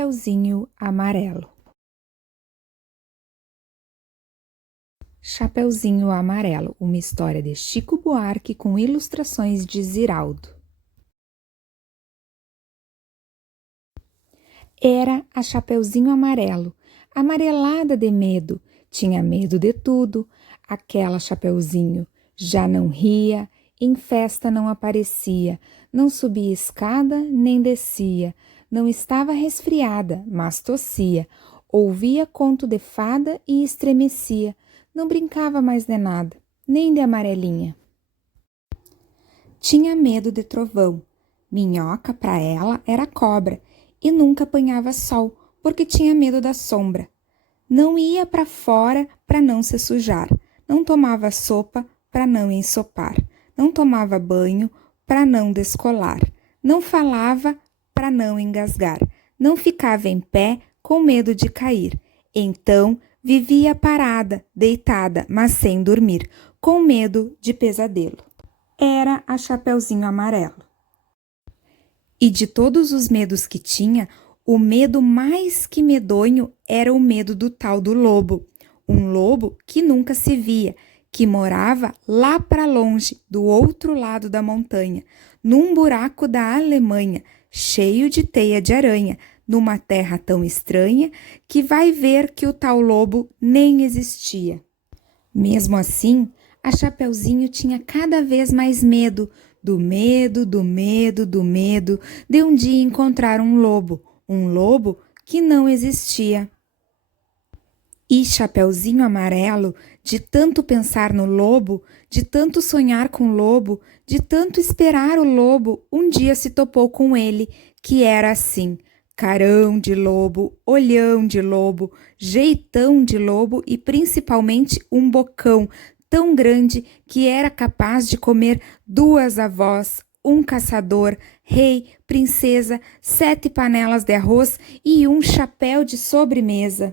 Chapeuzinho Amarelo. Chapeuzinho Amarelo, uma história de Chico Buarque com ilustrações de Ziraldo. Era a Chapeuzinho Amarelo, amarelada de medo, tinha medo de tudo. Aquela Chapeuzinho já não ria, em festa não aparecia, não subia escada nem descia, não estava resfriada, mas tossia, ouvia conto de fada e estremecia, não brincava mais de nada, nem de amarelinha. Tinha medo de trovão, minhoca para ela era cobra, e nunca apanhava sol, porque tinha medo da sombra. Não ia para fora para não se sujar, não tomava sopa para não ensopar, não tomava banho para não descolar, não falava para não engasgar, não ficava em pé com medo de cair. Então vivia parada, deitada, mas sem dormir, com medo de pesadelo. Era a Chapeuzinho Amarelo. E de todos os medos que tinha, o medo mais que medonho era o medo do tal do lobo. Um lobo que nunca se via, que morava lá para longe, do outro lado da montanha, num buraco da Alemanha, cheio de teia de aranha, numa terra tão estranha que vai ver que o tal lobo nem existia. Mesmo assim, a Chapeuzinho tinha cada vez mais medo, do medo, do medo, do medo de um dia encontrar um lobo que não existia. E Chapeuzinho Amarelo, de tanto pensar no lobo, de tanto sonhar com o lobo, de tanto esperar o lobo, um dia se topou com ele, que era assim: carão de lobo, olhão de lobo, jeitão de lobo e principalmente um bocão tão grande que era capaz de comer 2 avós, um caçador, rei, princesa, 7 panelas de arroz e um chapéu de sobremesa.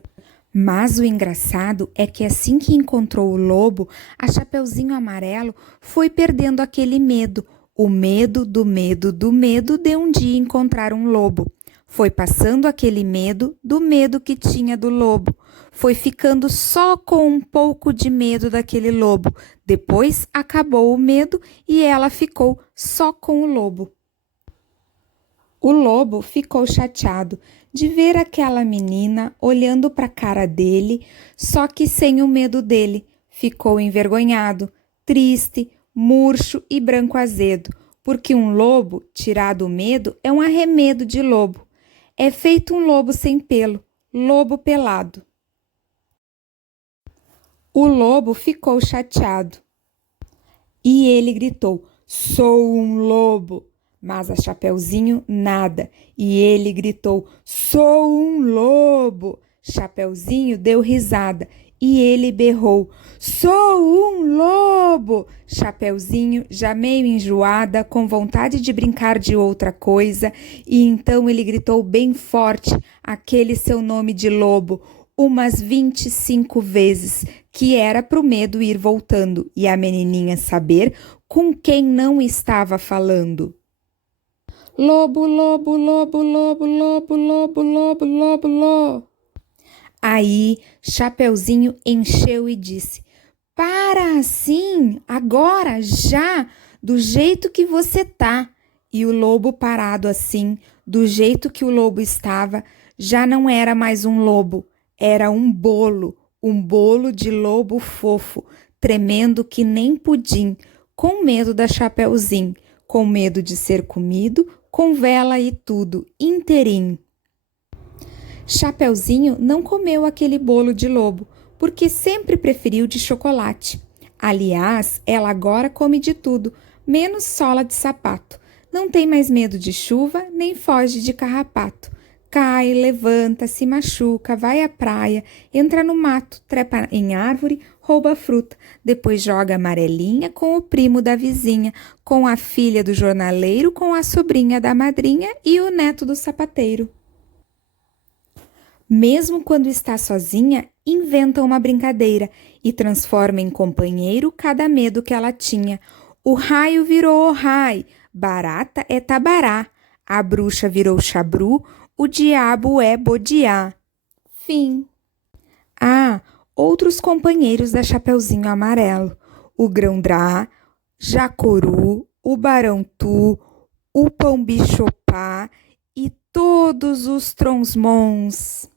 Mas o engraçado é que assim que encontrou o lobo, a Chapeuzinho Amarelo foi perdendo aquele medo, o medo do medo do medo de um dia encontrar um lobo. Foi passando aquele medo do medo que tinha do lobo. Foi ficando só com um pouco de medo daquele lobo. Depois acabou o medo e ela ficou só com o lobo. O lobo ficou chateado de ver aquela menina olhando para a cara dele, só que sem o medo dele. Ficou envergonhado, triste, murcho e branco azedo, porque um lobo, tirado o medo, é um arremedo de lobo. É feito um lobo sem pelo, lobo pelado. O lobo ficou chateado e ele gritou: "Sou um lobo!" Mas a Chapeuzinho nada, e ele gritou: "Sou um lobo!" Chapeuzinho deu risada e ele berrou: "Sou um lobo!" Chapeuzinho, já meio enjoada, com vontade de brincar de outra coisa, e então ele gritou bem forte aquele seu nome de lobo, umas 25 vezes, que era pro medo ir voltando e a menininha saber com quem não estava falando. Lobo, lobo, lobo, lobo, lobo, lobo, lobo, lobo, lobo. Aí Chapeuzinho encheu e disse: "Para assim, agora, já, do jeito que você tá." E o lobo parado assim, do jeito que o lobo estava, já não era mais um lobo, era um bolo de lobo fofo, tremendo que nem pudim, com medo da Chapeuzinho, com medo de ser comido, com vela e tudo, inteirinho. Chapeuzinho não comeu aquele bolo de lobo, porque sempre preferiu de chocolate. Aliás, ela agora come de tudo, menos sola de sapato. Não tem mais medo de chuva, nem foge de carrapato. Cai, levanta, se machuca, vai à praia, entra no mato, trepa em árvore, rouba fruta, depois joga amarelinha com o primo da vizinha, com a filha do jornaleiro, com a sobrinha da madrinha e o neto do sapateiro. Mesmo quando está sozinha, inventa uma brincadeira e transforma em companheiro cada medo que ela tinha. O raio virou o rai, barata é tabará, A bruxa virou chabru, o diabo é bodiá. Fim. Ah, outros companheiros da Chapeuzinho Amarelo. O Grão-Drá, Jacoru, o Barão-Tu, o Pão-Bichopá e todos os Tronsmons.